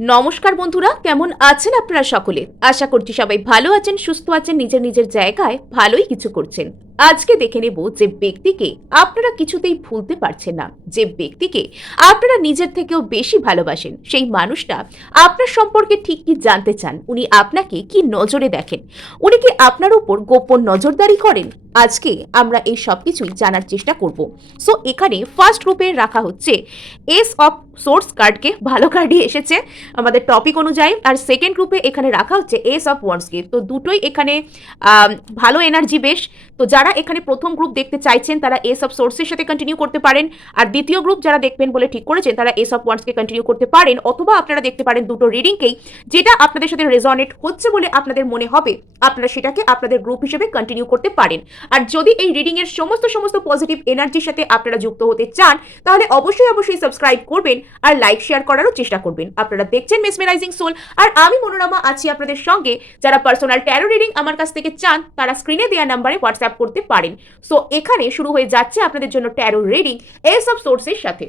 নমস্কার বন্ধুরা, কেমন আছেন আপনারা সকলে? আশা করছি সবাই ভালো আছেন, সুস্থ আছেন, নিজের নিজের জায়গায় ভালোই কিছু করছেন। আজকে দেখে নেব যে ব্যক্তিকে আপনারা কিছুতেই ভুলতে পারছেন না। যে ব্যক্তিকে আপনারা নিজের থেকেও বেশি ভালোবাসেন, সেই মানুষটা আপনার সম্পর্কে ঠিক কি জানতে চান? উনি আপনাকে কি নজরে দেখেন? উনি কি আপনার উপর গোপন নজরদারি করেন? আজকে আমরা এই সব কিছুই জানার চেষ্টা করব। সো এখানে ফার্স্ট গ্রুপে রাখা হচ্ছে এস অফ সোর্স কার্ডকে ভালো কার্ডই এসেছে আমাদের টপিক অনুযায়ী। আর সেকেন্ড গ্রুপে এখানে রাখা হচ্ছে এস অফ ওয়ান্সকে তো দুটোই এখানে ভালো এনার্জি বেশ। তো যারা এখানে প্রথম গ্রুপ দেখতে চাইছেন, তারা এস অফ সোর্সের সাথে কন্টিনিউ করতে পারেন। আর দ্বিতীয় গ্রুপ যারা দেখবেন বলে ঠিক করেছেন, তারা এস অফ ওয়ান্সকে কন্টিনিউ করতে পারেন। অথবা আপনারা দেখতে পারেন দুটো রিডিংকেই যেটা আপনাদের সাথে রেজনেট হচ্ছে বলে আপনাদের মনে হবে, আপনারা সেটাকে আপনাদের গ্রুপ হিসেবে কন্টিনিউ করতে পারেন। আর যদি এই রিডিং এর সমস্ত সমস্ত পজিটিভ এনার্জির সাথে আপনারা যুক্ত হতে চান, তাহলে অবশ্যই অবশ্যই সাবস্ক্রাইব করবেন আর লাইক শেয়ার করারও চেষ্টা করবেন। আপনারা দেখছেন মেসমেরাইজিং সোল আর আমি মনোরমা আছি আপনাদের সঙ্গে। যারা পার্সোনাল ট্যারো রিডিং আমার কাছ থেকে চান, তারা স্ক্রিনে দেওয়া নাম্বারে হোয়াটসঅ্যাপ করতে পারেন। সো এখানে শুরু হয়ে যাচ্ছে আপনাদের জন্য ট্যারো রিডিং এস সোর্সের সাথে।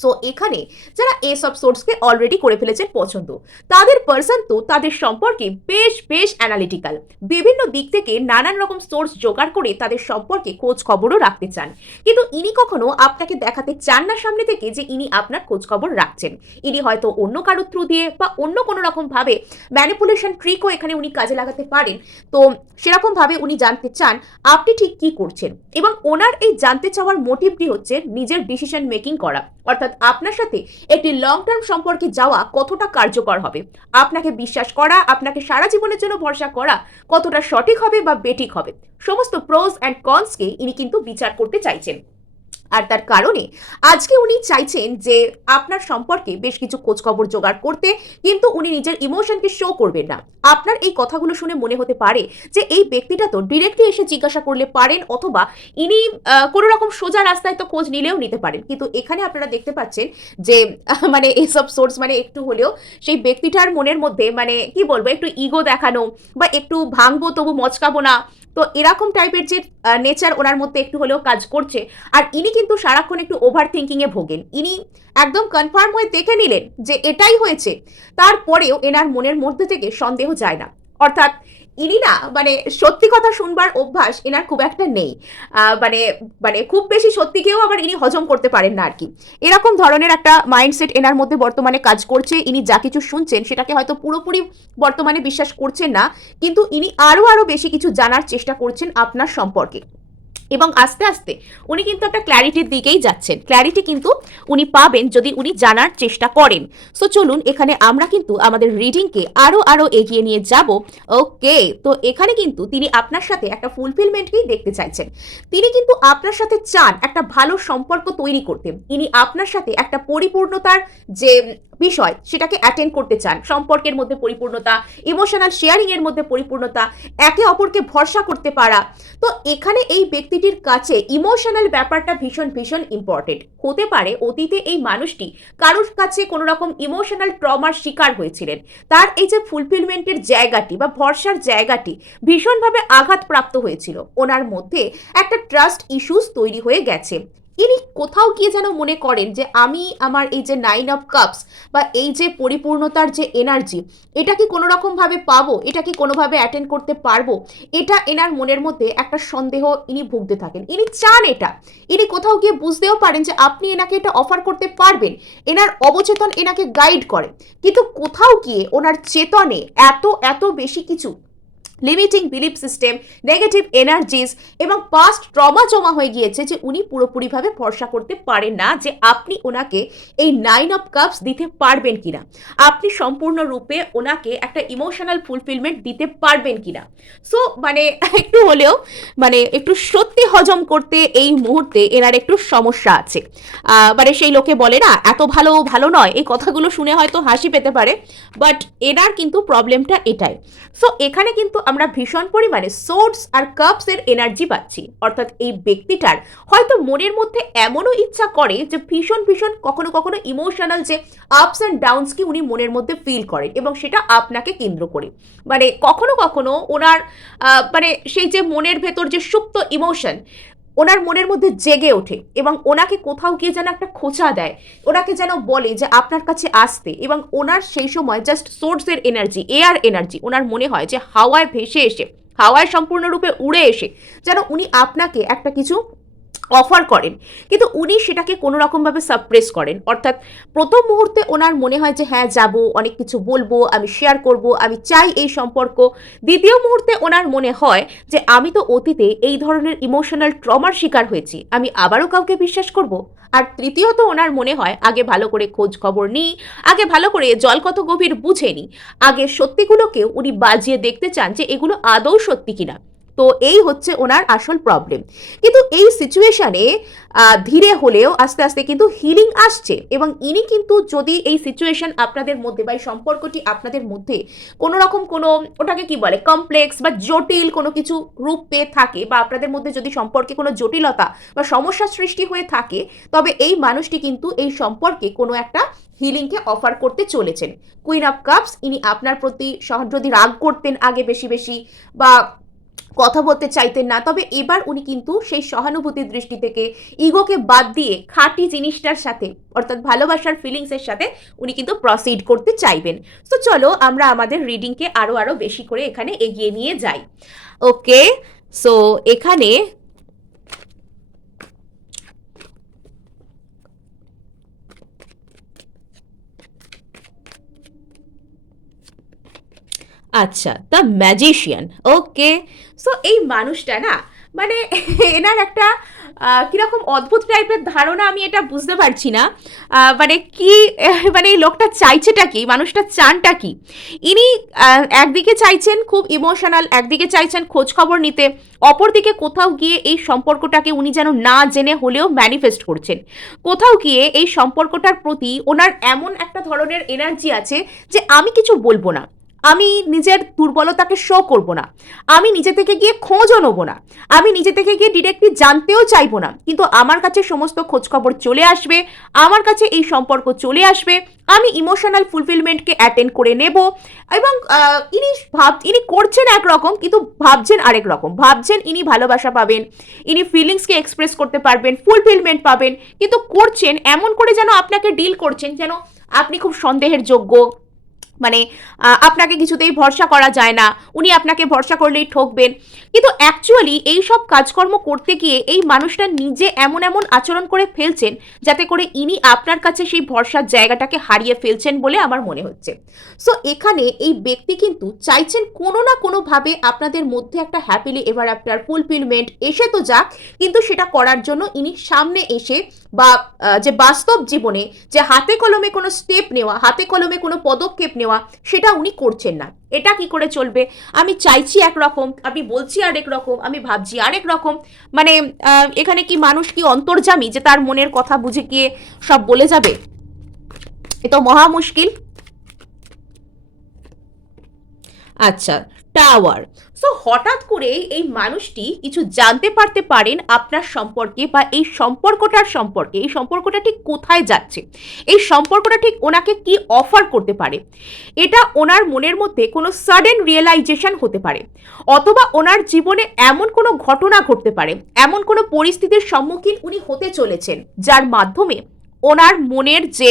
সো এখানে যারা এসব সোর্সকে অলরেডি করে ফেলেছেন পছন্দ, তাদের পার্সন তো তাদের সম্পর্কে বেশ বেশ অ্যানালিটিক্যাল বিভিন্ন দিক থেকে নানান রকম সোর্স জোগাড় করে তাদের সম্পর্কে খোঁজ খবরও রাখতে চান। কিন্তু ইনি কখনো আপনাকে দেখাতে চান না সামনে থেকে যে ইনি আপনার খোঁজ খবর রাখছেন। ইনি হয়তো অন্য কারোর থ্রু দিয়ে বা অন্য কোনো রকম ভাবে ম্যানিপুলেশন ট্রিকও এখানে উনি কাজে লাগাতে পারেন। তো সেরকম ভাবে উনি জানতে চান আপনি ঠিক কি করছেন। এবং ওনার এই জানতে চাওয়ার মোটিভটি হচ্ছে নিজের ডিসিশন মেকিং করা। অর্থাৎ আপনার সাথে একটি লং টার্ম সম্পর্কে যাওয়া কতটা কার্যকর হবে? আপনাকে বিশ্বাস করা, আপনাকে সারা জীবনের জন্য ভরসা করা কতটা সঠিক হবে বা বেঠিক হবে? সমস্ত প্রোজ অ্যান্ড কনসকে ইনি কিন্তু বিচার করতে চাইছেন। আর তার কারণে আজকে উনি চাইছেন যে আপনার সম্পর্কে বেশ কিছু খোঁজখবর জোগাড় করতে, কিন্তু উনি নিজের ইমোশনকে শো করবেন না। আপনার এই কথাগুলো শুনে মনে হতে পারে যে এই ব্যক্তিটা তো ডিরেক্টলি এসে জিজ্ঞাসা করলে পারেন অথবা ইনি কোনো রকম সোজা রাস্তায় তো খোঁজ নিলেও নিতে পারেন। কিন্তু এখানে আপনারা দেখতে পাচ্ছেন যে মানে এইসব সোর্স মানে একটু হলেও সেই ব্যক্তিটার মনের মধ্যে মানে কি বলব, একটু ইগো দেখানো বা একটু ভাঙবো তবু মচকাবো না। তো এরকম টাইপের যে নেচার ওনার মধ্যে একটু হলেও কাজ করছে। আর ইনি কিন্তু সারাক্ষণ একটু ওভার থিঙ্কিংয়ে ভোগেন। ইনি একদম কনফার্ম হয়ে দেখে নিলেন যে এটাই হয়েছে। তারপরেও এনার মনের মধ্যে থেকে সন্দেহ যায় না। অর্থাৎ ইনি না মানে সত্যি কথা শুনবার অভ্যাস এনার খুব একটা নেই। মানে মানে খুব বেশি সত্যিকেও আবার ইনি হজম করতে পারেন না আর কি এরকম ধরনের একটা মাইন্ডসেট এনার মধ্যে বর্তমানে কাজ করছে। ইনি যা কিছু শুনছেন সেটাকে হয়তো পুরোপুরি বর্তমানে বিশ্বাস করছেন না, কিন্তু ইনি আরও আরও বেশি কিছু জানার চেষ্টা করছেন আপনার সম্পর্কে। এবং আস্তে আস্তে উনি কিন্তু একটা ক্ল্যারিটির দিকেই যাচ্ছেন। ক্ল্যারিটি কিন্তু উনি পাবেন যদি উনি জানার চেষ্টা করেন। সো চলুন এখানে আমরা কিন্তু আমাদের রিডিংকে আরও আরও এগিয়ে নিয়ে যাব। ওকে তো এখানে কিন্তু তিনি আপনার সাথে একটা ফুলফিলমেন্টকেই দেখতে চাইছেন। তিনি কিন্তু আপনার সাথে চান একটা ভালো সম্পর্ক তৈরি করতে। ইনি আপনার সাথে একটা পরিপূর্ণতার যে বিষয়, সেটাকে অ্যাটেন্ড করতে চান। সম্পর্কের মধ্যে পরিপূর্ণতা ইমোশনাল শেয়ারিং এর মধ্যে পরিপূর্ণতা, একে অপরকে ভরসা করতে পারা। তো এখানে এই ব্যক্তিটির কাছে ইমোশনাল ব্যাপারটা ভীষণ ভীষণ ইম্পর্টেন্ট হতে পারে অতীতে এই মানুষটি কারোর কাছে কোনো রকম ইমোশনাল ট্রমার শিকার হয়েছিলেন। তার এই যে ফুলফিলমেন্টের জায়গাটি বা ভরসার জায়গাটি ভীষণভাবে আঘাতপ্রাপ্ত হয়েছিল। ওনার মধ্যে একটা ট্রাস্ট ইস্যুস তৈরি হয়ে গেছে। ইনি কোথাও গিয়ে যেন মনে করেন যে আমি আমার এই যে নাইন অফ কাপস বা এই যে পরিপূর্ণতার যে এনার্জি এটা কি কোনো রকমভাবে পাবো? এটা কি কোনোভাবে অ্যাটেন্ড করতে পারব? এটা এনার মনের মধ্যে একটা সন্দেহ ইনি ভুগতে থাকেন। ইনি চান এটা। ইনি কোথাও গিয়ে বুঝতেও পারেন যে আপনি এনাকে এটা অফার করতে পারবেন। এনার অবচেতন এনাকে গাইড করে। কিন্তু কোথাও গিয়ে ওনার চেতনে এত এত বেশি কিছু limiting belief system negative energies এবং পাস্ট ট্রমা জমা হয়ে গিয়েছে যে উনি পুরোপুরিভাবে ভরসা করতে পারেন না যে আপনি ওনাকে এই নাইন অফ কাপস দিতে পারবেন কিনা। আপনি সম্পূর্ণরূপে ওনাকে একটা ইমোশনাল ফুলফিলমেন্ট দিতে পারবেন কিনা। সো মানে একটু হলেও মানে একটু সত্যি হজম করতে এই মুহূর্তে এনার একটু সমস্যা আছে। মানে সেই লোকে বলে না, এত ভালো ভালো নয়। এই কথাগুলো শুনে হয়তো হাসি পেতে পারে বাট এনার কিন্তু প্রবলেমটা এটাই। সো এখানে কিন্তু আমরা ভীষণ পরিমাণে সোর্স আর কাপস এর এনার্জি পাচ্ছি। অর্থাৎ এই ব্যক্তিটার হয়তো মনের মধ্যে এমনও ইচ্ছা করে যে ভীষণ ভীষণ, কখনো কখনো ইমোশনাল যে আপস অ্যান্ড ডাউনসকে উনি মনের মধ্যে ফিল করেন এবং সেটা আপনাকে কেন্দ্র করে। মানে কখনো কখনো ওনার মানে সেই যে মনের ভেতর যে সুপ্ত ইমোশন ওনার মনের মধ্যে জেগে ওঠে এবং ওনাকে কোথাও গিয়ে যেন একটা খোঁচা দেয়। ওনাকে যেন বলে যে, আপনার কাছে আসতে। এবং ওনার সেই সময় জাস্ট সোর্সের এনার্জি এয়ার এনার্জি ওনার মনে হয় যে, হাওয়ায় ভেসে এসে, হাওয়ায় সম্পূর্ণরূপে উড়ে এসে, যেন উনি আপনাকে একটা কিছু অফার করেন। কিন্তু উনি সেটাকে কোনো রকমভাবে সাপ্রেস করেন। অর্থাৎ প্রথম মুহূর্তে ওনার মনে হয় যে হ্যাঁ যাব, অনেক কিছু বলব, আমি শেয়ার করব, আমি চাই এই সম্পর্ক। দ্বিতীয় মুহূর্তে ওনার মনে হয় যে, আমি তো অতীতে এই ধরনের ইমোশনাল ট্রমার শিকার হয়েছি। আমি আবারও কাউকে বিশ্বাস করব? আর তৃতীয়ত ওনার মনে হয়, আগে ভালো করে খোঁজ খবর নিই, আগে ভালো করে জল কত গভীর বুঝে নিই। আগে সত্যিগুলোকেও উনি বাজিয়ে দেখতে চান যে, এগুলো আদৌ সত্যি কিনা। তো এই হচ্ছে ওনার আসল প্রবলেম কিন্তু এই সিচুয়েশানে ধীরে হলেও আস্তে আস্তে কিন্তু হিলিং আসছে এবং ইনি কিন্তু যদি এই সিচুয়েশন আপনাদের মধ্যে বা এই সম্পর্কটি আপনাদের মধ্যে কোনো রকম কোনো ওটাকে কি বলে কমপ্লেক্স বা জটিল কোনো কিছু রূপ পেয়ে থাকে বা আপনাদের মধ্যে যদি সম্পর্কে কোনো জটিলতা বা সমস্যার সৃষ্টি হয়ে থাকে, তবে এই মানুষটি কিন্তু এই সম্পর্কে কোনো একটা হিলিংকে অফার করতে চলেছেন। কুইন অফ কাপস ইনি আপনার প্রতি যদি রাগ করতেন আগে বেশি বেশি বা কথা বলতে চাইতেন না। তবে এবার উনি কিন্তু সেই সহানুভূতির দৃষ্টি থেকে ইগোকে বাদ দিয়ে খাঁটি জিনিসটার সাথে, অর্থাৎ ভালোবাসার ফিলিংসের সাথে উনি কিন্তু প্রসিড করতে চাইবেন। তো চলো আমরা আমাদের রিডিংকে আরও আরও বেশি করে এখানে এগিয়ে নিয়ে যাই। ওকে সো এখানে আচ্ছা দ্য ম্যাজিশিয়ান ওকে সো এই মানুষটা না মানে এনার একটা কীরকম অদ্ভুত টাইপের ধারণা আমি এটা বুঝতে পারছি না। মানে কি মানে এই লোকটা চাইছেটা কি মানুষটা চানটা কি? ইনি একদিকে চাইছেন খুব ইমোশনাল একদিকে চাইছেন খোঁজ খবর নিতে, অপরদিকে কোথাও গিয়ে এই সম্পর্কটাকে উনি যেন না জেনে হলেও ম্যানিফেস্ট করছেন। কোথাও গিয়ে এই সম্পর্কটার প্রতি ওনার এমন একটা ধরনের এনার্জি আছে যে আমি কিছু বলব না। আমি নিজের দুর্বলতাকে শো করব না। আমি নিজে থেকে গিয়ে খোঁজও নেব না। আমি নিজে থেকে গিয়ে ডিরেক্টলি জানতেও চাইব না। কিন্তু আমার কাছে সমস্ত খোঁজখবর চলে আসবে, আমার কাছে এই সম্পর্ক চলে আসবে, আমি ইমোশনাল ফুলফিলমেন্টকে অ্যাটেন্ড করে নেব এবং ইনি ভাব, ইনি করছেন একরকম, কিন্তু ভাবছেন আরেক রকম। ভাবছেন ইনি ভালোবাসা পাবেন, ইনি ফিলিংসকে এক্সপ্রেস করতে পারবেন ফুলফিলমেন্ট পাবেন, কিন্তু করছেন এমন করে যেন আপনাকে ডিল করছেন যেন আপনি খুব সন্দেহের যোগ্য। মানে আপনাকে কিছুতেই ভরসা করা যায় না। উনি আপনাকে ভরসা করলেই ঠকবেন। কিন্তু অ্যাকচুয়ালি এই সব কাজকর্ম করতে গিয়ে এই মানুষটা নিজে এমন এমন আচরণ করে ফেলছেন, যাতে করে ইনি আপনার কাছে সেই ভরসার জায়গাটাকে হারিয়ে ফেলছেন বলে আমার মনে হচ্ছে। সো এখানে এই ব্যক্তি কিন্তু চাইছেন কোনো না কোনোভাবে আপনাদের মধ্যে একটা হ্যাপিলি এভার আফটার ফুলফিলমেন্ট এসে তো যাক, কিন্তু সেটা করার জন্য ইনি সামনে এসে বা যে বাস্তব জীবনে, যে হাতে কলমে কোনো স্টেপ নেওয়া, হাতে কলমে কোনো পদক্ষেপ নেওয়া, সেটা উনি করছেন না। এটা কি করে চলবে? আমি চাইছি একরকম আমি বলছি আরেক রকম, আমি ভাবছি আরেক রকম। মানে এখানে কি মানুষ কি অন্তর্জামী যে তার মনের কথা বুঝে গিয়ে সব বলে যাবে? এ তো মহা মুশকিল। আচ্ছা টাওয়ার। সো হঠাৎ করে এই মানুষটি কিছু জানতে পারতে পারেন আপনার সম্পর্কে বা এই সম্পর্কটার সম্পর্কে। এই সম্পর্কটা ঠিক কোথায় যাচ্ছে? এই সম্পর্কটা ঠিক ওনাকে কি অফার করতে পারে? এটা ওনার মনের মধ্যে কোনো সাডেন রিয়েলাইজেশন হতে পারে। অথবা ওনার জীবনে এমন কোনো ঘটনা ঘটতে পারে, এমন কোনো পরিস্থিতির সম্মুখীন উনি হতে চলেছেন, যার মাধ্যমে ওনার মনের যে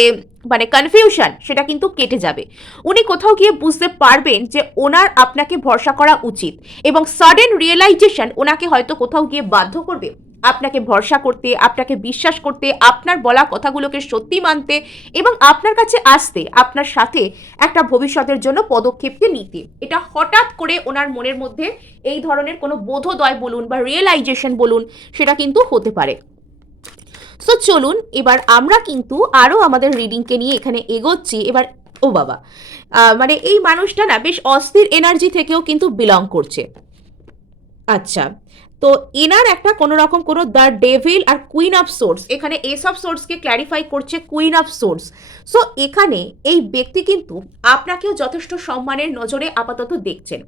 মানে কনফিউশন সেটা কিন্তু কেটে যাবে। উনি কোথাও গিয়ে বুঝতে পারবেন যে ওনার আপনাকে ভরসা করা উচিত এবং সাডেন রিয়েলাইজেশন ওনাকে হয়তো কোথাও গিয়ে বাধ্য করবে। আপনাকে ভরসা করতে, আপনাকে বিশ্বাস করতে, আপনার বলা কথাগুলোকে সত্যি মানতে এবং আপনার কাছে আসতে, আপনার সাথে একটা ভবিষ্যতের জন্য পদক্ষেপকে নিতে। এটা হঠাৎ করে ওনার মনের মধ্যে এই ধরনের কোনো বোধোদয় বলুন বা রিয়েলাইজেশন বলুন, সেটা কিন্তু হতে পারে। সো চলুন, এবার আমরা কিন্তু আরও আমাদের রিডিংকে নিয়ে এখানে এগোচ্ছি। এবার, ও বাবা মানে এই মানুষটা না বেশ অস্থির এনার্জি থেকেও কিন্তু বিলং করছে। আচ্ছা তো এনার একটা কোনো রকম কোনো দ্য ডেভিল আর কুইন অফ সোর্স, এখানে এস অফ সোর্সকে ক্ল্যারিফাই করছে কুইন অফ সোর্স। সো এখানে এই ব্যক্তি কিন্তু আপনাকেও যথেষ্ট সম্মানের নজরে আপাতত দেখছেন।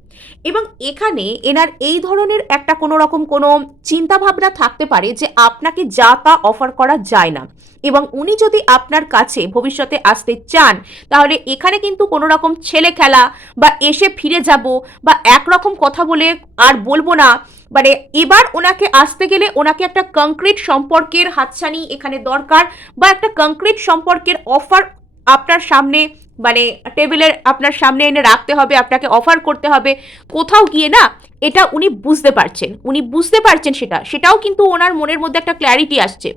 এবং এখানে এনার এই ধরনের একটা কোনো রকম কোনো চিন্তাভাবনা থাকতে পারে যে আপনাকে যা তা অফার করা যায় না। এবং উনি যদি আপনার কাছে ভবিষ্যতে আসতে চান, তাহলে এখানে কিন্তু কোনো রকম ছেলে খেলা বা এসে ফিরে যাব বা একরকম কথা বলে আর বলব না মানে এবার ওনাকে আসতে গেলে ওনাকে একটা কংক্রিট সম্পর্কের হাতছানি এখানে দরকার বা একটা কংক্রিট সম্পর্কের অফার আপনার সামনে মানে টেবিলের আপনার সামনে এনে রাখতে হবে, আপনাকে অফার করতে হবে। কোথাও গিয়ে না, এটা উনি বুঝতে পারছেন। উনি বুঝতে পারছেন সেটা। সেটাও কিন্তু ওনার মনের মধ্যে একটা ক্ল্যারিটি আসছে।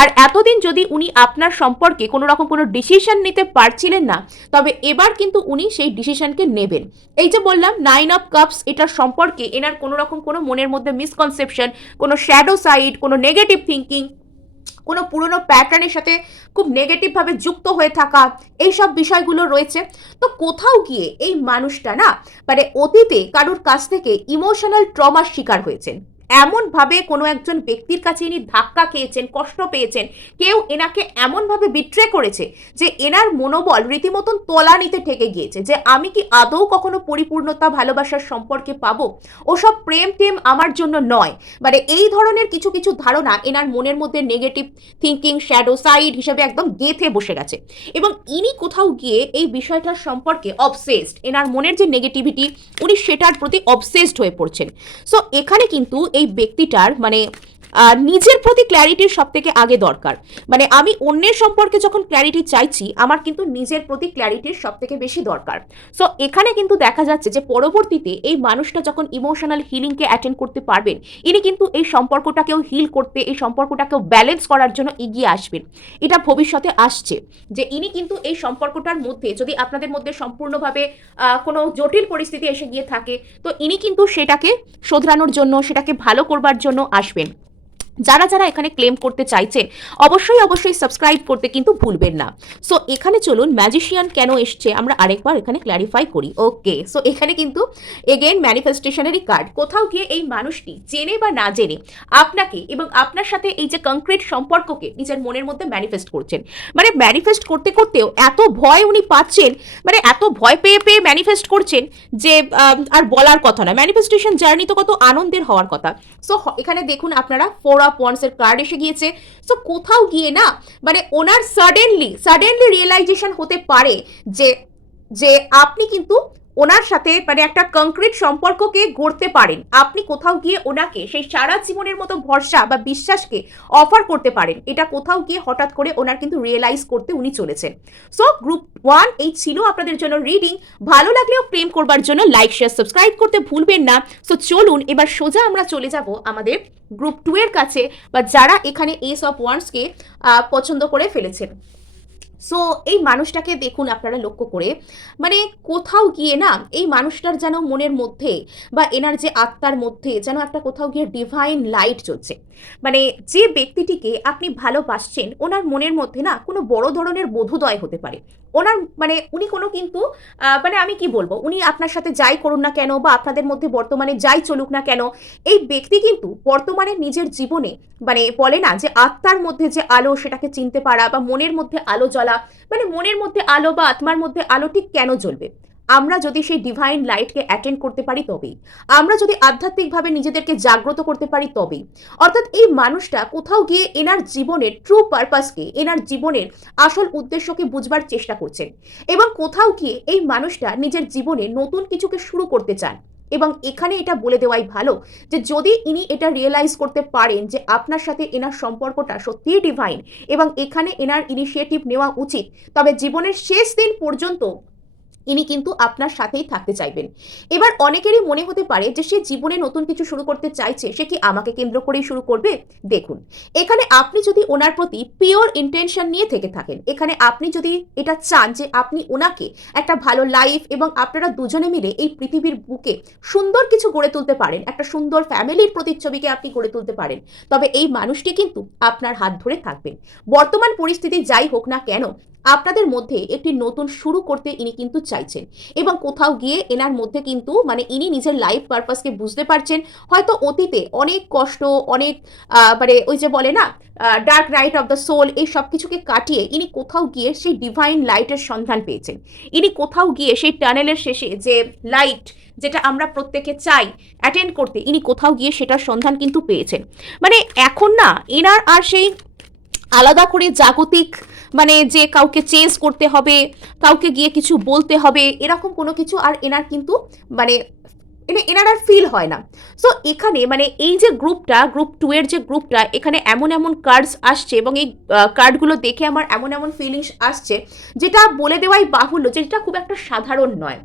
আর এতদিন যদি উনি আপনার সম্পর্কে কোনো রকম কোনো ডিসিশন নিতে পারছিলেন না, তবে এবার কিন্তু উনি সেই ডিসিশনকে নেবেন। এই যে বললাম নাইন অফ কাপস এটার সম্পর্কে এনার কোনো রকম কোনো মনের মধ্যে মিসকনসেপশন কোনো শ্যাডো সাইড কোনো নেগেটিভ থিঙ্কিং কোনো পুরনো প্যাটার্নের সাথে খুব নেগেটিভভাবে যুক্ত হয়ে থাকা এই সব বিষয়গুলো রয়েছে। তো কোথাও গিয়ে এই মানুষটা না মানে অতীতে কারোর কাছ থেকে ইমোশনাল ট্রমার শিকার হয়েছেন। এমনভাবে কোনো একজন ব্যক্তির কাছে ইনি ধাক্কা খেয়েছেন, কষ্ট পেয়েছেন, কেউ এনাকে এমনভাবে বিট্রে করেছে যে এনার মনোবল রীতিমতন তলানিতে ঠেকে গিয়েছে, যে আমি কি আদৌ কখনো পরিপূর্ণতা, ভালোবাসার সম্পর্কে পাবো? ওসব প্রেম টেম আমার জন্য নয়। মানে এই ধরনের কিছু কিছু ধারণা এনার মনের মধ্যে নেগেটিভ থিঙ্কিং শ্যাডো সাইড হিসেবে একদম গেথে বসে গেছে। এবং ইনি কোথাও গিয়ে এই বিষয়টার সম্পর্কে অবসেসড এনার মনের যে নেগেটিভিটি উনি সেটার প্রতি অবসেসড হয়ে পড়ছেন। সো এখানে কিন্তু এই ব্যক্তিটার মানে নিজের প্রতি ক্ল্যারিটির সব থেকে আগে দরকার। মানে আমি অন্যের সম্পর্কে যখন ক্ল্যারিটি চাইছি, আমার কিন্তু নিজের প্রতি ক্ল্যারিটির সব থেকে বেশি দরকার। সো এখানে কিন্তু দেখা যাচ্ছে যে পরবর্তীতে এই মানুষটা যখন ইমোশনাল হিলিংকে অ্যাটেন্ড করতে পারবেন, ইনি কিন্তু এই সম্পর্কটাকেও হিল করতে, এই সম্পর্কটাকেও ব্যালেন্স করার জন্য এগিয়ে আসবেন। এটা ভবিষ্যতে আসছে যে ইনি কিন্তু এই সম্পর্কটার মধ্যে, যদি আপনাদের মধ্যে সম্পূর্ণভাবে কোনো জটিল পরিস্থিতি এসে গিয়ে থাকে, তো ইনি কিন্তু সেটাকে শোধরানোর জন্য, সেটাকে ভালো করবার জন্য আসবেন। যারা যারা এখানে ক্লেম করতে চাইছেন অবশ্যই অবশ্যই সাবস্ক্রাইব করতে কিন্তু ভুলবেন না। সো এখানে চলুন ম্যাজিশিয়ান কেন এসছে? আমরা আরেকবার এখানে ক্ল্যারিফাই করি। ওকে সো এখানে কিন্তু এগেন ম্যানিফেস্টেশনেরই কার্ড কোথাও গিয়ে এই মানুষটি জেনে বা না জেনে আপনাকে এবং আপনার সাথে এই যে কংক্রিট সম্পর্ককে নিজের মনের মধ্যে ম্যানিফেস্ট করছেন। মানে ম্যানিফেস্ট করতে করতেও এত ভয় উনি পাচ্ছেন মানে এত ভয় পেয়ে পেয়ে ম্যানিফেস্ট করছেন যে আর বলার কথা না ম্যানিফেস্টেশন জার্নি তো কত আনন্দের হওয়ার কথা। সো এখানে দেখুন আপনারা ফোর অফ ওয়ান্সের কার্ড এসে গিয়েছে। সো কোথাও গিয়ে না মানে ওনার সাডেনলি সাডেনলি রিয়েলাইজেশন হতে পারে যে যে আপনি কিন্তু ওনার সাথে মানে একটা কংক্রিট সম্পর্ককে গড়তে পারেন। আপনি কোথাও গিয়ে ওনাকে সেই সারা জীবনের মতো ভরসা বা বিশ্বাসকে অফার করতে পারেন। এটা কোথাও গিয়ে হঠাৎ করে ওনার কিন্তু রিয়েলাইজ করতে উনি চলেছেন। সো গ্রুপ ওয়ান এই ছিল আপনাদের জন্য রিডিং ভালো লাগলেও প্রেম করবার জন্য লাইক শেয়ার সাবস্ক্রাইব করতে ভুলবেন না। সো চলুন, এবার সোজা আমরা চলে যাব আমাদের গ্রুপ টু এর কাছে বা যারা এখানে এস অফ ওয়ান্সকে পছন্দ করে ফেলেছেন। সো এই মানুষটাকে দেখুন আপনারা লক্ষ্য করে মানে কোথাও গিয়ে না এই মানুষটার যেন মনের মধ্যে বা এনার যে আত্মার মধ্যে যেন একটা কোথাও গিয়ে ডিভাইন লাইট চলছে। মানে যে ব্যক্তিটিকে আপনি ভালোবাসছেন, ওনার মনের মধ্যে না কোনো বড় ধরনের বোধোদয় হতে পারে। ওনার মানে উনি কোনো কিন্তু মানে আমি কি বলব, উনি আপনার সাথে যাই করুন না কেন বা আপনাদের মধ্যে বর্তমানে যাই চলুক না কেন, এই ব্যক্তি কিন্তু বর্তমানে নিজের জীবনে মানে বলে না যে আত্মার মধ্যে যে আলো সেটাকে চিনতে পারা বা মনের মধ্যে আলো জ্বলা মানে মনের মধ্যে আলো বা আত্মার মধ্যে আলো ঠিক কেন জ্বলবে? আমরা যদি সেই ডিভাইন লাইটকে অ্যাটেন্ড করতে পারি তবেই। আমরা যদি আধ্যাত্মিকভাবে নিজেদেরকে জাগ্রত করতে পারি তবেই। অর্থাৎ এই মানুষটা কোথাও গিয়ে এনার জীবনের ট্রু পারপাসকে এনার জীবনের আসল উদ্দেশ্যকে বুঝবার চেষ্টা করছেন এবং কোথাও গিয়ে এই মানুষটা নিজের জীবনে নতুন কিছুকে শুরু করতে চান। এবং এখানে এটা বলে দেওয়াই ভালো যে যদি ইনি এটা রিয়েলাইজ করতে পারেন যে আপনার সাথে এনার সম্পর্কটা সত্যিই ডিভাইন এবং এখানে এনার ইনিশিয়েটিভ নেওয়া উচিত, তবে জীবনের শেষ দিন পর্যন্ত ইনি কিন্তু আপনার সাথেই থাকতে চাইবেন। এবার অনেকেরই মনে হতে পারে যে সে জীবনে নতুন কিছু শুরু করতে চাইছে, সে কি আমাকে কেন্দ্র করেই শুরু করবে? দেখুন, এখানে আপনি যদি ওনার প্রতি পিওর ইন্টেনশন নিয়ে থেকে থাকেন, এখানে আপনি যদি এটা চান যে আপনি ওনাকে একটা ভালো লাইফ এবং আপনারা দুজনে মিলে এই পৃথিবীর বুকে সুন্দর কিছু গড়ে তুলতে পারেন, একটা সুন্দর ফ্যামিলির প্রতিচ্ছবিকে আপনি গড়ে তুলতে পারেন, তবে এই মানুষটি কিন্তু আপনার হাত ধরে থাকবেন। বর্তমান পরিস্থিতি যাই হোক না কেন আপনাদের মধ্যে একটি নতুন শুরু করতে ইনি কিন্তু চাইছেন। এবং কোথাও গিয়ে এনার মধ্যে কিন্তু মানে ইনি নিজের লাইফ পারপাসকে বুঝতে পারছেন। হয়তো অতীতে অনেক কষ্ট, অনেক মানে ওই যে বলে না dark night of the soul এই সব কিছুকে কাটিয়ে ইনি কোথাও গিয়ে সেই ডিভাইন লাইটের সন্ধান পেয়েছেন। ইনি কোথাও গিয়ে সেই টানেলের শেষে যে লাইট যেটা আমরা প্রত্যেকে চাই অ্যাটেন্ড করতে, ইনি কোথাও গিয়ে সেটার সন্ধান কিন্তু পেয়েছেন। মানে এখন না, এনার আর সেই আলাদা করে জাগতিক মানে যে কাউকে চেঞ্জ করতে হবে, কাউকে গিয়ে কিছু বলতে হবে, এরকম কোনো কিছু আর এনার কিন্তু মানে এনে, এনার আর ফিল হয় না। সো এখানে মানে এই যে গ্রুপটা গ্রুপ টু এর যে গ্রুপটা এখানে এমন এমন কার্ডস আসছে এবং এই কার্ডগুলো দেখে আমার এমন এমন ফিলিংস আসছে, যেটা বলে দেওয়াই বাহুল্য যেটা খুব একটা সাধারণ নয়।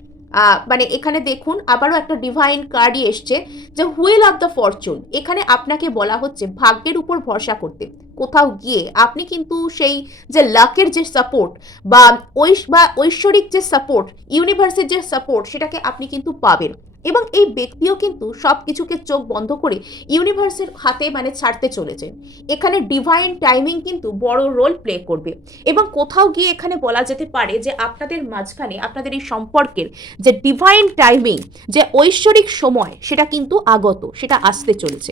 মানে এখানে দেখুন আবারও একটা ডিভাইন কার্ডই এসছে যে হুইল অফ দ্য ফরচুন এখানে আপনাকে বলা হচ্ছে ভাগ্যের উপর ভরসা করতে। কোথাও গিয়ে আপনি কিন্তু সেই যে লাকের যে সাপোর্ট বা ঐশ, বা ঐশ্বরিক যে সাপোর্ট ইউনিভার্সের যে সাপোর্ট সেটাকে আপনি কিন্তু পাবেন। এবং এই ব্যক্তিও কিন্তু সব কিছুকে চোখ বন্ধ করে ইউনিভার্সের হাতে মানে ছাড়তে চলেছে। এখানে ডিভাইন টাইমিং কিন্তু বড় রোল প্লে করবে। এবং কোথাও গিয়ে এখানে বলা যেতে পারে যে আপনাদের মাঝখানে, আপনাদের এই সম্পর্কের যে ডিভাইন টাইমিং যে ঐশ্বরিক সময়, সেটা কিন্তু আগত, সেটা আসতে চলেছে।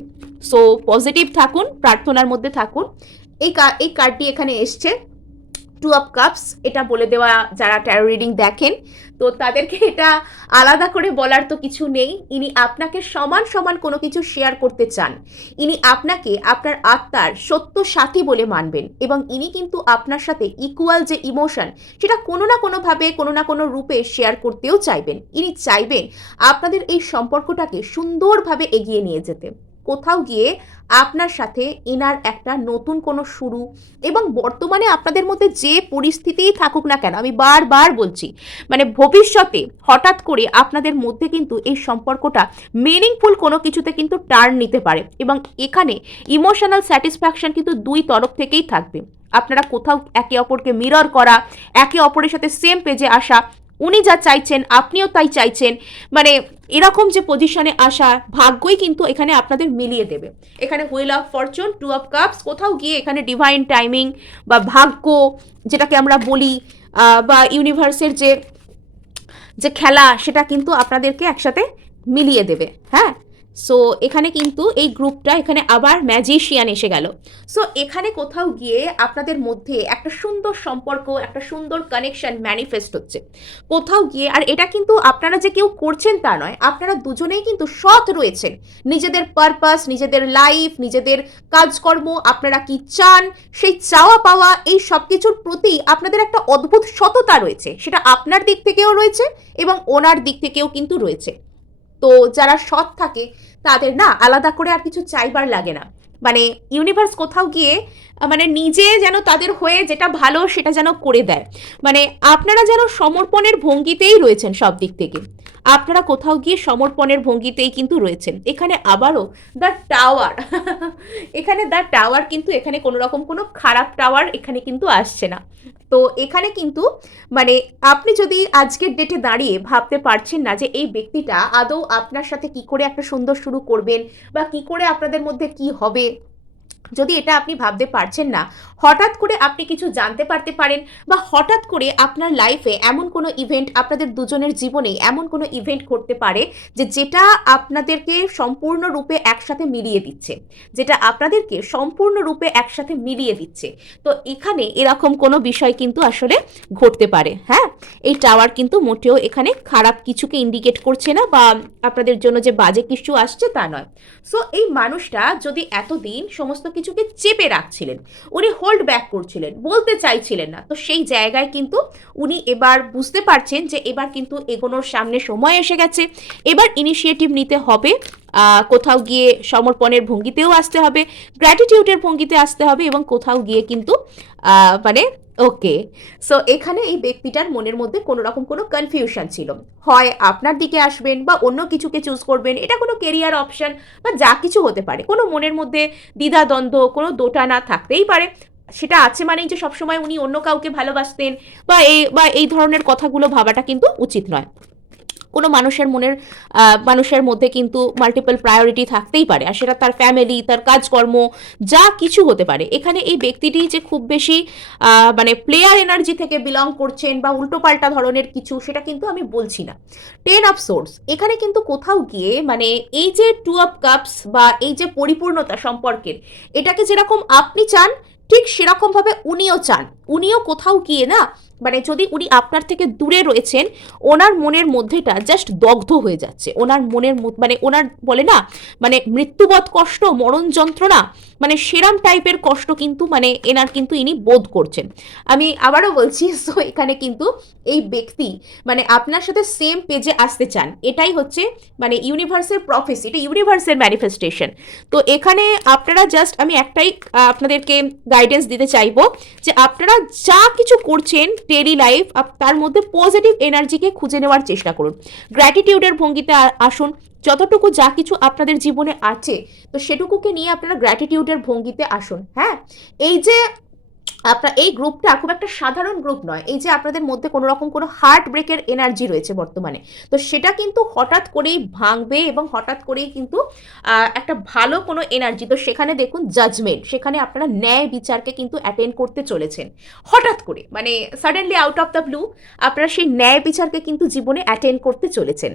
সো পজিটিভ থাকুন, প্রার্থনার মধ্যে থাকুন। এই এই কার্ডটি এখানে এসছে। টু অফ কাপস এটা বলে দেওয়া যারা ট্যারো রিডিং দেখেন তো তাদেরকে এটা আলাদা করে বলার তো কিছু নেই। ইনি আপনাকে সমান সমান কোনো কিছু শেয়ার করতে চান। ইনি আপনাকে আপনার আত্মার সত্য সাথী বলে মানবেন এবং ইনি কিন্তু আপনার সাথে ইকুয়াল যে ইমোশন সেটা কোনো না কোনোভাবে, কোনো না কোনো রূপে শেয়ার করতেও চাইবেন। ইনি চাইবেন আপনাদের এই সম্পর্কটাকে সুন্দরভাবে এগিয়ে নিয়ে যেতে। কোথাও গিয়ে আপনার সাথে ইনার একটা নতুন কোনো শুরু এবং বর্তমানে আপনাদের মধ্যে যে পরিস্থিতিই থাকুক না কেন, আমি বারবার বলছি মানে ভবিষ্যতে হঠাৎ করে আপনাদের মধ্যে কিন্তু এই সম্পর্কটা মিনিংফুল কোনো কিছুতে কিন্তু টার্ন নিতে পারে এবং এখানে ইমোশনাল স্যাটিসফ্যাকশন কিন্তু দুই তরফ থেকেই থাকবে। আপনারা কোথাও একে অপরকে মিরর করা, একে অপরের সাথে সেম পেজে আসা উনি যা চাইছেন, আপনিও তাই চাইছেন। মানে এরকম যে পজিশনে আসা ভাগ্যই কিন্তু এখানে আপনাদের মিলিয়ে দেবে। এখানে wheel of fortune, two of cups, কোথাও গিয়ে এখানে ডিভাইন টাইমিং বা ভাগ্য যেটাকে আমরা বলি বা ইউনিভার্সের যে যে খেলা, সেটা কিন্তু আপনাদেরকে একসাথে মিলিয়ে দেবে। হ্যাঁ? সো এখানে কিন্তু এই গ্রুপটা এখানে আবার ম্যাজিশিয়ান এসে গেল। সো এখানে কোথাও গিয়ে আপনাদের মধ্যে একটা সুন্দর সম্পর্ক, একটা সুন্দর কানেকশন ম্যানিফেস্ট হচ্ছে। কোথাও গিয়ে, আর এটা কিন্তু আপনারা যে কেউ করছেন তা নয়, আপনারা দুজনেই কিন্তু সৎ রয়েছেন। নিজেদের পারপাস নিজেদের লাইফ নিজেদের কাজকর্ম, আপনারা কি চান, সেই চাওয়া পাওয়া, এই সব কিছুর প্রতি আপনাদের একটা অদ্ভুত সততা রয়েছে। সেটা আপনার দিক থেকেও রয়েছে এবং ওনার দিক থেকেও কিন্তু রয়েছে। তো যারা সৎ থাকে, তাদের না আলাদা করে আর কিছু চাইবার লাগে না। মানে ইউনিভার্স কোথাও গিয়ে মানে নিজে যেন তাদের হয়ে যেটা ভালো সেটা যেন করে দেয়। মানে আপনারা যেন সমর্পণের ভঙ্গিতেই রয়েছেন সব দিক থেকে। আপনারা কোথাও গিয়ে সমর্পণের ভঙ্গিতেই কিন্তু রয়েছেন। এখানে আবারও দ্য টাওয়ার এখানে দ্য টাওয়ার কিন্তু এখানে কোনো রকম কোনো খারাপ টাওয়ার এখানে কিন্তু আসছে না। তো এখানে কিন্তু মানে আপনি যদি আজকের ডেটে দাঁড়িয়ে ভাবতে পারছেন না যে এই ব্যক্তিটা আদৌ আপনার সাথে কি করে একটা সুন্দর শুরু করবেন বা কি করে আপনাদের মধ্যে কি হবে যদি এটা আপনি ভাবতে পারছেন না, হঠাৎ করে আপনি কিছু জানতে পারতে পারেন বা হঠাৎ করে আপনার লাইফে এমন কোনো ইভেন্ট আপনাদের দুজনের জীবনে এমন কোনো ইভেন্ট ঘটতে পারে যে যেটা আপনাদেরকে সম্পূর্ণরূপে একসাথে মিলিয়ে দিচ্ছে, যেটা আপনাদেরকে সম্পূর্ণরূপে একসাথে মিলিয়ে দিচ্ছে। তো এখানে এরকম কোনো বিষয় কিন্তু আসলে ঘটতে পারে হ্যাঁ? এই টাওয়ার কিন্তু মোটেও এখানে খারাপ কিছুকে ইন্ডিকেট করছে না বা আপনাদের জন্য যে বাজে কিছু আসছে তা নয়। সো এই মানুষটা যদি এতদিন সমস্ত কিছুকে চেপে রাখছিলেন। উনি হোল্ড ব্যাক করছিলেন, বলতে চাইছিলেন না। তো সেই জায়গায় কিন্তু উনি এবার বুঝতে পারছেন যে এবার কিন্তু এগোনোর সামনে সময় এসে গেছে। এবার ইনিশিয়েটিভ নিতে হবে। কোথাও গিয়ে সমর্পণের ভঙ্গিতেও আসতে হবে গ্র্যাটিটিউডের ভঙ্গিতে আসতে হবে এবং কোথাও গিয়ে কিন্তু মানে ওকে সো এখানে এই ব্যক্তিটার মনের মধ্যে কোনো রকম কোনো কনফিউশন ছিল। হয় আপনার দিকে আসবেন বা অন্য কিছুকে চুজ করবেন, এটা কোনো কেরিয়ার অপশন বা যা কিছু হতে পারে। কোনো মনের মধ্যে দ্বিধাদ্বন্দ্ব কোনো দোটা না থাকতেই পারে। সেটা আছে মানেই যে সবসময় উনি অন্য কাউকে ভালোবাসতেন বা এই বা এই ধরনের কথাগুলো ভাবাটা কিন্তু উচিত নয়। কোনো মানুষের মনের মানুষের মধ্যে কিন্তু মাল্টিপল প্রায়োরিটি থাকতেই পারে। আর সেটা তার ফ্যামিলি তার কাজকর্ম, যা কিছু হতে পারে। এখানে এই ব্যক্তিটি যে খুব বেশি মানে প্লেয়ার এনার্জি থেকে বিলং করছেন বা উল্টোপাল্টা ধরনের কিছু, সেটা কিন্তু আমি বলছি না। টেন অফ সোর্স এখানে কিন্তু কোথাও গিয়ে মানে এই যে টু অফ কাপস বা এই যে পরিপূর্ণতা সম্পর্কের, এটাকে যেরকম আপনি চান, ঠিক সেরকমভাবে উনিও চান। উনিও কোথাও গিয়ে না মানে যদি উনি আপনার থেকে দূরে রয়েছেন, ওনার মনের মধ্যেটা জাস্ট দগ্ধ হয়ে যাচ্ছে। ওনার মনের মানে ওনার বলে না মানে মৃত্যুবধ কষ্ট, মরণ যন্ত্রণা মানে সেরাম টাইপের কষ্ট কিন্তু মানে এনার কিন্তু ইনি বোধ করছেন। আমি আবারও বলছি সো এখানে কিন্তু এই ব্যক্তি মানে আপনার সাথে সেম পেজে আসতে চান। এটাই হচ্ছে মানে ইউনিভার্সের প্রফেসি এটা ইউনিভার্সের ম্যানিফেস্টেশন তো এখানে আপনারা জাস্ট আমি একটাই আপনাদেরকে গাইডেন্স দিতে চাইব যে আপনারা যা কিছু করছেন ডেলি লাইফ তার মধ্যে পজিটিভ এনার্জিকে খুঁজে নেওয়ার চেষ্টা করুন। গ্র্যাটিটিউডের ভঙ্গিতে আসুন। যতটুকু যা কিছু আপনাদের জীবনে আছে, তো সেটুকুকে নিয়ে আপনারা গ্র্যাটিটিউডের ভঙ্গিতে আসুন হ্যাঁ? এই যে আপনার এই গ্রুপটা খুব একটা সাধারণ গ্রুপ নয়। এই যে আপনাদের মধ্যে কোনো রকম কোনো হার্ট ব্রেকের এনার্জি রয়েছে বর্তমানে। তো সেটা কিন্তু হঠাৎ করেই ভাঙবে এবং হঠাৎ করেই কিন্তু একটা ভালো কোনো এনার্জি তো সেখানে দেখুন জাজমেন্ট সেখানে আপনারা ন্যায় বিচারকে কিন্তু অ্যাটেন্ড করতে চলেছেন। হঠাৎ করে মানে suddenly out of the blue আপনারা সেই ন্যায় বিচারকে কিন্তু জীবনে অ্যাটেন্ড করতে চলেছেন।